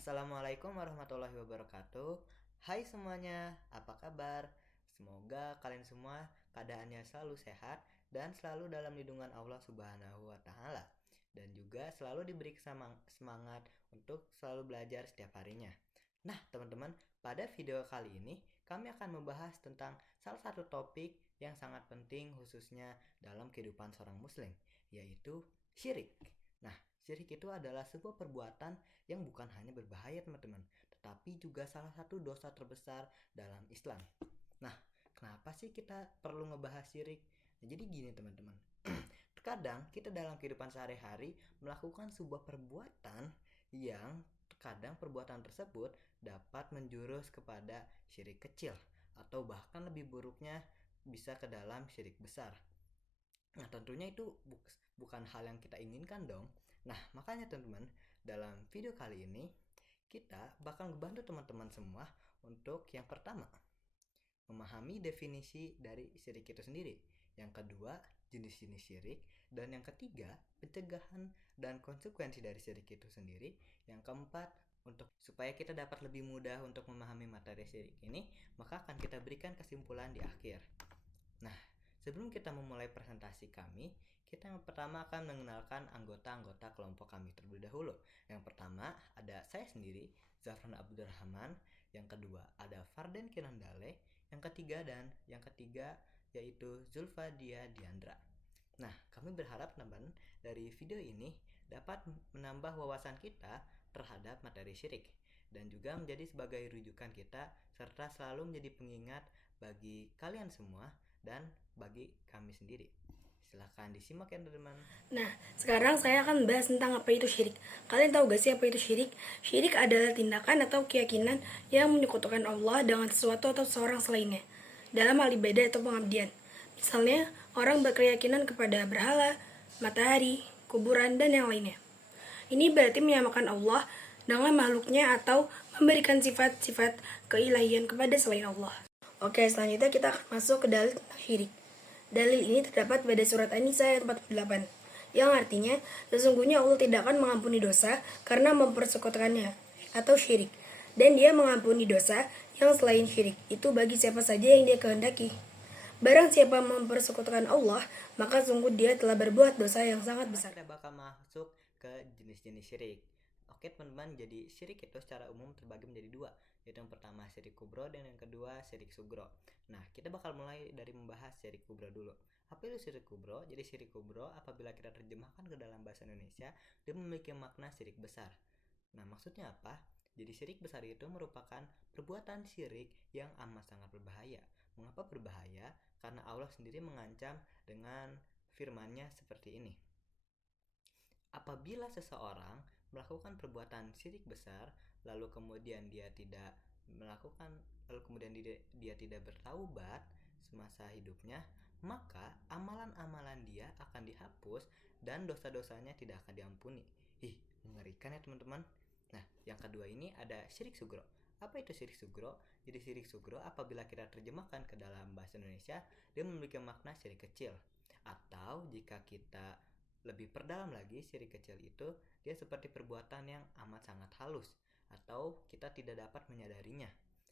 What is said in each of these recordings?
Assalamualaikum warahmatullahi wabarakatuh. Hai semuanya, apa kabar? Semoga kalian semua keadaannya selalu sehat dan selalu dalam lindungan Allah Subhanahu wa taala dan juga selalu diberi semangat untuk selalu belajar setiap harinya. Nah, teman-teman, pada video kali ini kami akan membahas tentang salah satu topik yang sangat penting khususnya dalam kehidupan seorang muslim, yaitu syirik. Nah, syirik itu adalah sebuah perbuatan yang bukan hanya berbahaya teman-teman, tetapi juga salah satu dosa terbesar dalam Islam. Nah, kenapa sih kita perlu ngebahas syirik? Nah, jadi gini teman-teman, terkadang kita dalam kehidupan sehari-hari melakukan sebuah perbuatan yang terkadang perbuatan tersebut dapat menjurus kepada syirik kecil atau bahkan lebih buruknya bisa ke dalam syirik besar. Nah, tentunya itu bukan hal yang kita inginkan dong. Nah, makanya teman-teman, dalam video kali ini kita bakal membantu teman-teman semua untuk yang pertama, memahami definisi dari syirik itu sendiri. Yang kedua, jenis-jenis syirik. Dan yang ketiga, pencegahan dan konsekuensi dari syirik itu sendiri. Yang keempat, untuk supaya kita dapat lebih mudah untuk memahami materi syirik ini, maka akan kita berikan kesimpulan di akhir. Nah, sebelum kita memulai presentasi kami, kita yang pertama akan mengenalkan anggota-anggota kelompok kami terlebih dahulu. Yang pertama ada saya sendiri, Zafran Abdurrahman. Yang kedua ada Farden Kinandale. Yang ketiga yaitu Zulfa Dia Diandra. Nah, kami berharap teman-teman dari video ini dapat menambah wawasan kita terhadap materi syirik dan juga menjadi sebagai rujukan kita serta selalu menjadi pengingat bagi kalian semua dan bagi kami sendiri. Silahkan disimak ya teman-teman. Nah, sekarang saya akan membahas tentang apa itu syirik. Kalian tahu gak sih apa itu syirik? Syirik adalah tindakan atau keyakinan yang menyekutukan Allah dengan sesuatu atau seseorang selainnya dalam hal ibadah atau pengabdian. Misalnya, orang berkeyakinan kepada berhala, matahari, kuburan, dan yang lainnya. Ini berarti menyamakan Allah dengan makhluknya atau memberikan sifat-sifat keilahian kepada selain Allah. Oke, selanjutnya kita akan masuk ke dalil tentang syirik. Dalil ini terdapat pada surat An-Nisa ayat 48, yang artinya sesungguhnya Allah tidak akan mengampuni dosa karena mempersekutukannya atau syirik, dan Dia mengampuni dosa yang selain syirik itu bagi siapa saja yang Dia kehendaki. Barang siapa mempersekutukan Allah, maka sungguh dia telah berbuat dosa yang sangat besar. Kita bakal masuk ke jenis-jenis syirik. Oke teman-teman, jadi syirik itu secara umum terbagi menjadi dua, yaitu yang pertama syirik kubro dan yang kedua syirik sugro. Nah, kita bakal mulai dari membahas syirik kubro dulu. Apa itu syirik kubro? Jadi syirik kubro apabila kita terjemahkan ke dalam bahasa Indonesia, dia memiliki makna syirik besar. Nah, maksudnya apa? Jadi syirik besar itu merupakan perbuatan syirik yang amat sangat berbahaya. Mengapa berbahaya? Karena Allah sendiri mengancam dengan firman-Nya seperti ini. Apabila seseorang melakukan perbuatan syirik besar, lalu kemudian dia tidak bertaubat semasa hidupnya, maka amalan-amalan dia akan dihapus dan dosa-dosanya tidak akan diampuni. Mengerikan ya teman-teman. Nah, yang kedua ini ada syirik sugro. Apa itu syirik sugro? Jadi syirik sugro apabila kita terjemahkan ke dalam bahasa Indonesia, dia memiliki makna syirik kecil. Atau jika kita lebih perdalam lagi, syirik kecil itu dia seperti perbuatan yang amat sangat halus atau kita tidak dapat menyadarinya.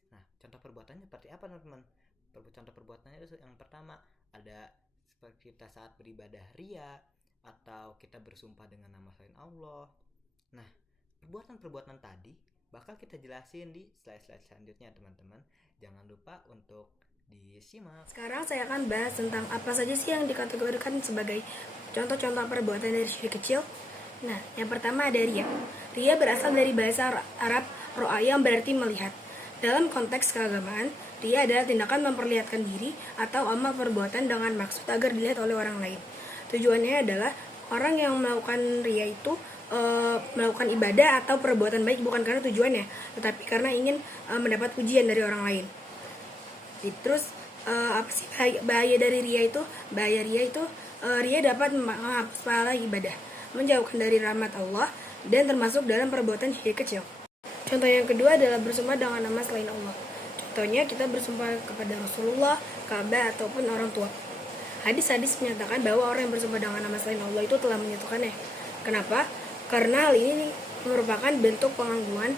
Nah, contoh perbuatannya seperti apa teman-teman? Contoh perbuatannya itu yang pertama ada seperti kita saat beribadah ria atau kita bersumpah dengan nama selain Allah. Nah, perbuatan-perbuatan tadi bakal kita jelasin di slide-slide selanjutnya teman-teman. Jangan lupa untuk disimak. Sekarang saya akan bahas tentang apa saja sih yang dikategorikan sebagai contoh-contoh perbuatan dari syirik kecil. Nah, yang pertama ada ria. Ria berasal dari bahasa Arab ro'a yang berarti melihat. Dalam konteks keagamaan, ria adalah tindakan memperlihatkan diri atau amal perbuatan dengan maksud agar dilihat oleh orang lain. Tujuannya adalah orang yang melakukan ria itu melakukan ibadah atau perbuatan baik bukan karena tujuannya, tetapi karena ingin mendapat pujian dari orang lain. Terus apa sih bahaya dari ria itu? Bahaya ria itu ria dapat menghapus pahala ibadah, menjauhkan dari rahmat Allah, dan termasuk dalam perbuatan syirik kecil. Contoh yang kedua adalah bersumpah dengan nama selain Allah. Contohnya kita bersumpah kepada Rasulullah, Ka'bah, ataupun orang tua. Hadis-hadis menyatakan bahwa orang yang bersumpah dengan nama selain Allah itu telah menyatukannya. Kenapa? Karena hal ini merupakan bentuk pengagungan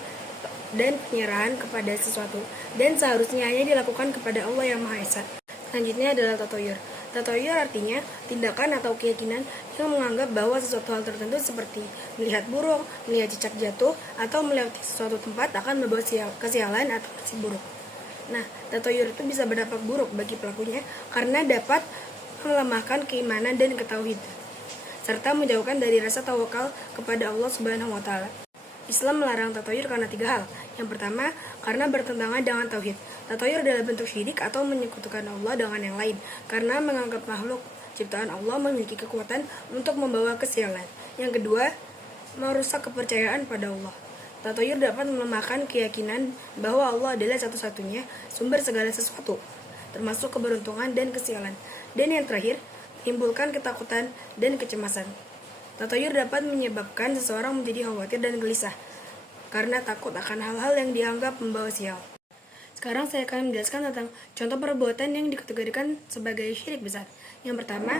dan penyerahan kepada sesuatu, dan seharusnya hanya dilakukan kepada Allah yang Maha Esa. Selanjutnya adalah tatoyur. Tatoyur artinya tindakan atau keyakinan yang menganggap bahwa sesuatu hal tertentu seperti melihat burung, melihat cicak jatuh, atau melihat sesuatu tempat akan membawa kesialan atau nasib buruk. Nah, tatoyur itu bisa berdampak buruk bagi pelakunya karena dapat melemahkan keimanan dan ketauhidan, serta menjauhkan dari rasa tawakal kepada Allah Subhanahu wa taala. Islam melarang tatoyur karena 3 hal. Yang pertama, karena bertentangan dengan tauhid. Tatoyur adalah bentuk syirik atau menyekutukan Allah dengan yang lain, karena menganggap makhluk ciptaan Allah memiliki kekuatan untuk membawa kesialan. Yang kedua, merusak kepercayaan pada Allah. Tatoyur dapat melemahkan keyakinan bahwa Allah adalah satu-satunya sumber segala sesuatu, termasuk keberuntungan dan kesialan. Dan yang terakhir, menimbulkan ketakutan dan kecemasan. Tatoyur dapat menyebabkan seseorang menjadi khawatir dan gelisah karena takut akan hal-hal yang dianggap membawa sial. Sekarang saya akan menjelaskan tentang contoh perbuatan yang dikategorikan sebagai syirik besar. Yang pertama,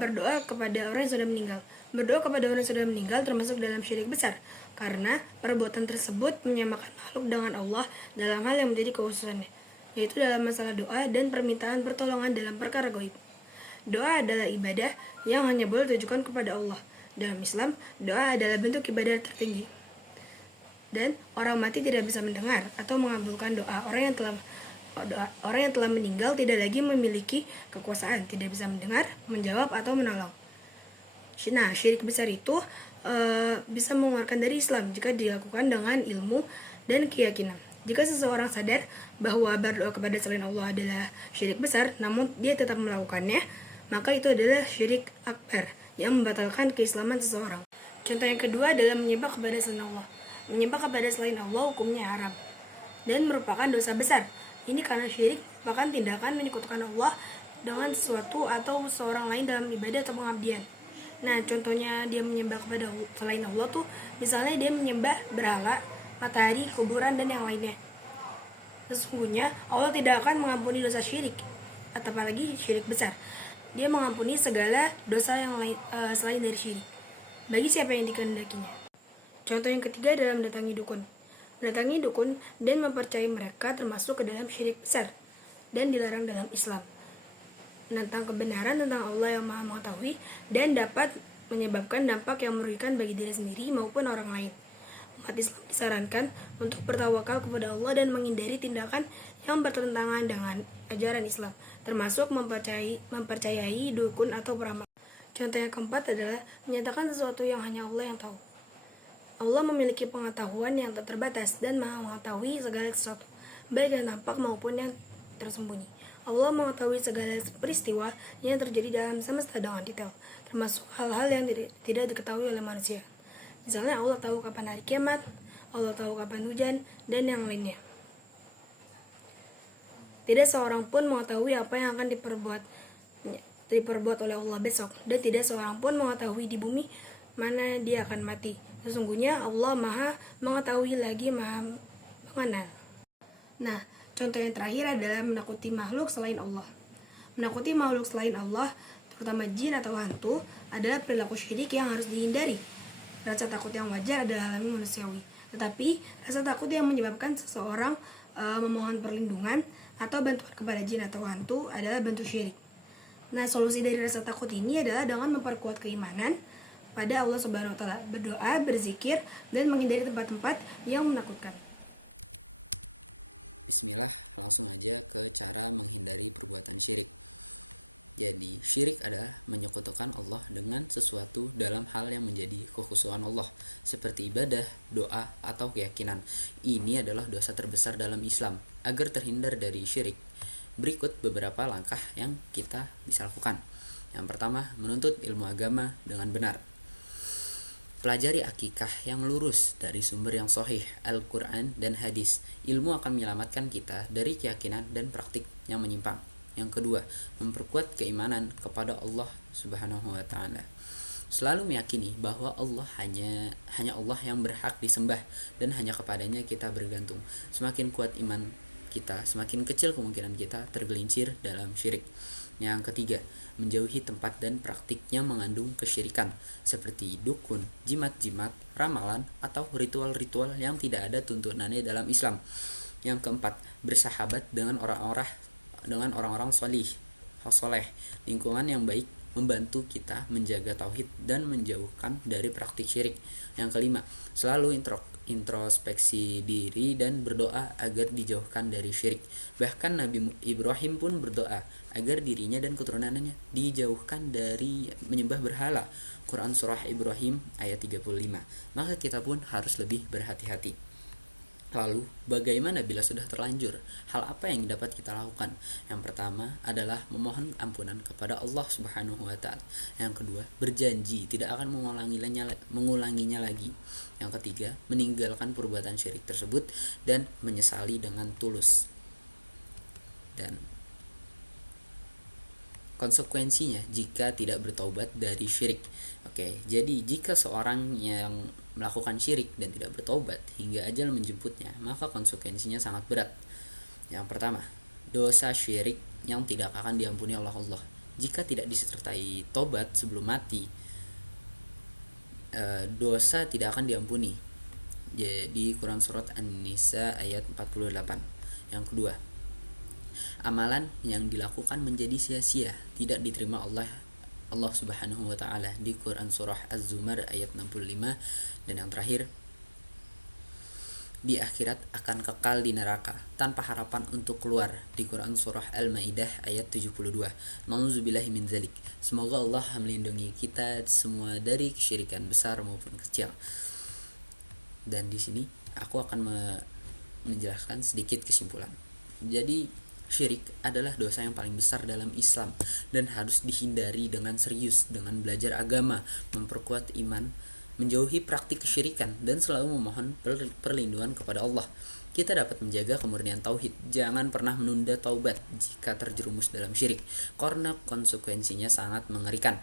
berdoa kepada orang yang sudah meninggal. Berdoa kepada orang yang sudah meninggal termasuk dalam syirik besar karena perbuatan tersebut menyamakan makhluk dengan Allah dalam hal yang menjadi kekhususannya, yaitu dalam masalah doa dan permintaan pertolongan dalam perkara gaib. Doa adalah ibadah yang hanya boleh ditujukan kepada Allah. Dalam Islam, doa adalah bentuk ibadah tertinggi. Dan orang mati tidak bisa mendengar atau mengabulkan doa. Orang yang telah meninggal tidak lagi memiliki kekuasaan, tidak bisa mendengar, menjawab atau menolong. Nah, syirik besar itu bisa mengeluarkan dari Islam jika dilakukan dengan ilmu dan keyakinan. Jika seseorang sadar bahwa berdoa kepada selain Allah adalah syirik besar, namun dia tetap melakukannya, maka itu adalah syirik akbar yang membatalkan keislaman seseorang. Contoh yang kedua adalah menyembah kepada selain Allah. Menyembah kepada selain Allah hukumnya haram dan merupakan dosa besar. Ini karena syirik merupakan tindakan menyekutukan Allah dengan sesuatu atau seorang lain dalam ibadah atau pengabdian. Nah, contohnya dia menyembah kepada selain Allah tuh, misalnya dia menyembah berhala, matahari, kuburan, dan yang lainnya. Sesungguhnya Allah tidak akan mengampuni dosa syirik, apalagi syirik besar. Dia mengampuni segala dosa yang lain selain dari syirik, bagi siapa yang dikehendakinya. Contoh yang ketiga adalah mendatangi dukun. Mendatangi dukun dan mempercayai mereka termasuk ke dalam syirik besar dan dilarang dalam Islam. Menentang kebenaran tentang Allah yang Maha Mengetahui dan dapat menyebabkan dampak yang merugikan bagi diri sendiri maupun orang lain. Umat Islam disarankan untuk bertawakal kepada Allah dan menghindari tindakan yang bertentangan dengan ajaran Islam, termasuk mempercayai dukun atau peramal. Contoh yang keempat adalah menyatakan sesuatu yang hanya Allah yang tahu. Allah memiliki pengetahuan yang tak terbatas dan Maha mengetahui segala sesuatu, baik yang nampak maupun yang tersembunyi. Allah mengetahui segala peristiwa yang terjadi dalam semesta dengan detail, termasuk hal-hal yang tidak diketahui oleh manusia. Misalnya Allah tahu kapan hari kiamat, Allah tahu kapan hujan, dan yang lainnya. Tidak seorang pun mengetahui apa yang akan diperbuat oleh Allah besok, dan tidak seorang pun mengetahui di bumi mana dia akan mati. Sesungguhnya Allah Maha Mengetahui lagi Maha Mengenal. Nah, contoh yang terakhir adalah menakuti makhluk selain Allah. Menakuti makhluk selain Allah, terutama jin atau hantu, adalah perilaku syirik yang harus dihindari. Rasa takut yang wajar adalah alami manusiawi, tetapi rasa takut yang menyebabkan seseorang memohon perlindungan atau bantuan kepada jin atau hantu adalah bentuk syirik. Nah, solusi dari rasa takut ini adalah dengan memperkuat keimanan pada Allah Subhanahu wa taala, berdoa, berzikir, dan menghindari tempat-tempat yang menakutkan. Bismillah, langsung aja ke cara menghindari perbuatan syirik. Jadi, syirik adalah menyekutukan Allah dengan sesuatu dalam hal yang menjadi kekhususan Allah, seperti ibadah, doa, atau keyakinan. Ini adalah dosa terbesar dalam Islam. Agar terhindar dari syirik, berikut beberapa langkah yang kita bisa lakukan. Yang pertama, menuntut ilmu agama dengan benar. Pelajari akikah yang lurus dari sumber yang sahih, Al-Quran dan hadis. Ilmu akan menyelamatkan kita dari keyakinan dan praktik yang menyimpang. Yang kedua, memperkuat keimanan kepada Allah Subhanahu wa taala. Selalu meyakini bahwa Allah hanya Allah yang berhak disembah dan hanya kepadanya kita bergantung. Semakin kuat iman kita, semakin kecil kemungkinan kita tergelincir dalam syirik. Yang ketiga, menjauhi tempat dan praktiknya mengandung kesyirikan seperti dukun, jimat-jimat, ramalan, atau ritual-ritual yang tidak ada tuntunannya dalam Islam. Yang keempat, bersahabat dengan orang-orang soleh, lingkungan yang baik membantu kita menjaga tauhid dan menjauhkan dari praktik syirik. Yang kelima, selalu introspeksi diri dan berdoa agar dijauhkan dari syirik. Bahkan Nabi Ibrahim pun berdoa agar dirinya dan keturunannya dijauhkan dari menyembah berhala. Quran Surah Ibrahim ayat 35. Maka kita pun harus lebih berhati-hati. Lalu, bagaimana bila sudah terlanjur? Hal apa yang dapat kita lakukan? Yang pertama adalah memohon ampunan kepada Allah Subhanahu wa taala. Yang kedua, berjanji tidak akan mengulanginya lagi. Yang ketiga, meninggalkan perbuatan syirik tersebut dan menyesali dengan tulus. Dan konsekuensinya jika tidak bertaubat dari syirik. Oke, jadi jika seorang yang melakukan syirik dan tidak bertaubat hingga ajal menjemputnya, maka konsekuensinya sangat berat. Yang pertama, dosa syirik yang tidak akan diampuni oleh Allah. Jika tidak disertai tobat sebelum mati, dosa tidak akan diampuni. Jadi Quran Surat An-Nisa ayat 48. Yang kedua, amalan yang dilakukan menjadi sia-sia, tidak diterima Allah Subhanahu wa taala di Quran surah Az-Zumar ayat 65. Dan yang terakhir, di akhirat akan kekal di neraka tanpa harapan untuk keluar di Quran surah Al-Maidah ayat 72. Nauzubillahi min dzalik. Semoga Allah melindungi kita semua dari kesyirikan besar maupun kecil. Dan di sini aku akan menjelaskan sedikit kesimpulan. Jadi syirik adalah dosa yang paling besar dalam Islam dan harus dihindari dengan serius, dengan belajar agama, memperkuat iman, menjauhi praktik kesyirikan, dan selalu memohon perlindungan kepada Allah. Kita dapat menjaga kemurnian tauhid. Jangan pernah menunda taubat jika terjerumus dalam syirik, karena konsekuensinya sangat mengerikan.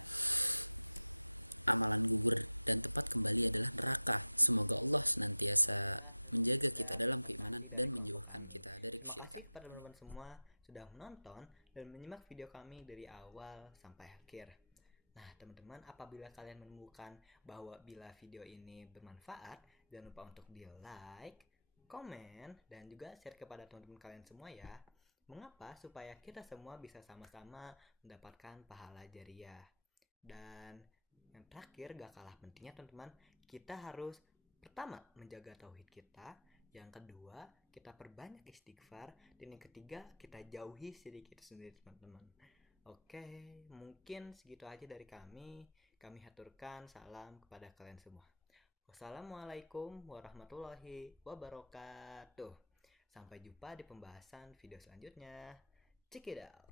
Amalan gugur dan tempat kembali adalah neraka. Semoga Allah senantiasa menjaga kita dalam keimanan dan menjauhkan kita dari Terima kesyirikan. kasih kepada teman-teman semua sudah menonton dan menyimak video kami dari awal sampai akhir. Nah, teman-teman, apabila kalian menemukan bahwa bila video ini bermanfaat, jangan lupa untuk di-like, komen, dan juga share kepada teman-teman kalian semua ya. Mengapa? Supaya kita semua bisa sama-sama mendapatkan pahala jariah. Dan yang terakhir, gak kalah pentingnya teman-teman, kita harus pertama menjaga tauhid kita, yang kedua kita perbanyak istighfar, dan yang ketiga kita jauhi sedikit sendiri teman-teman. Oke, mungkin segitu aja dari kami. Kami haturkan salam kepada kalian semua. Wassalamualaikum warahmatullahi wabarakatuh. Sampai jumpa di pembahasan video selanjutnya. Check it out.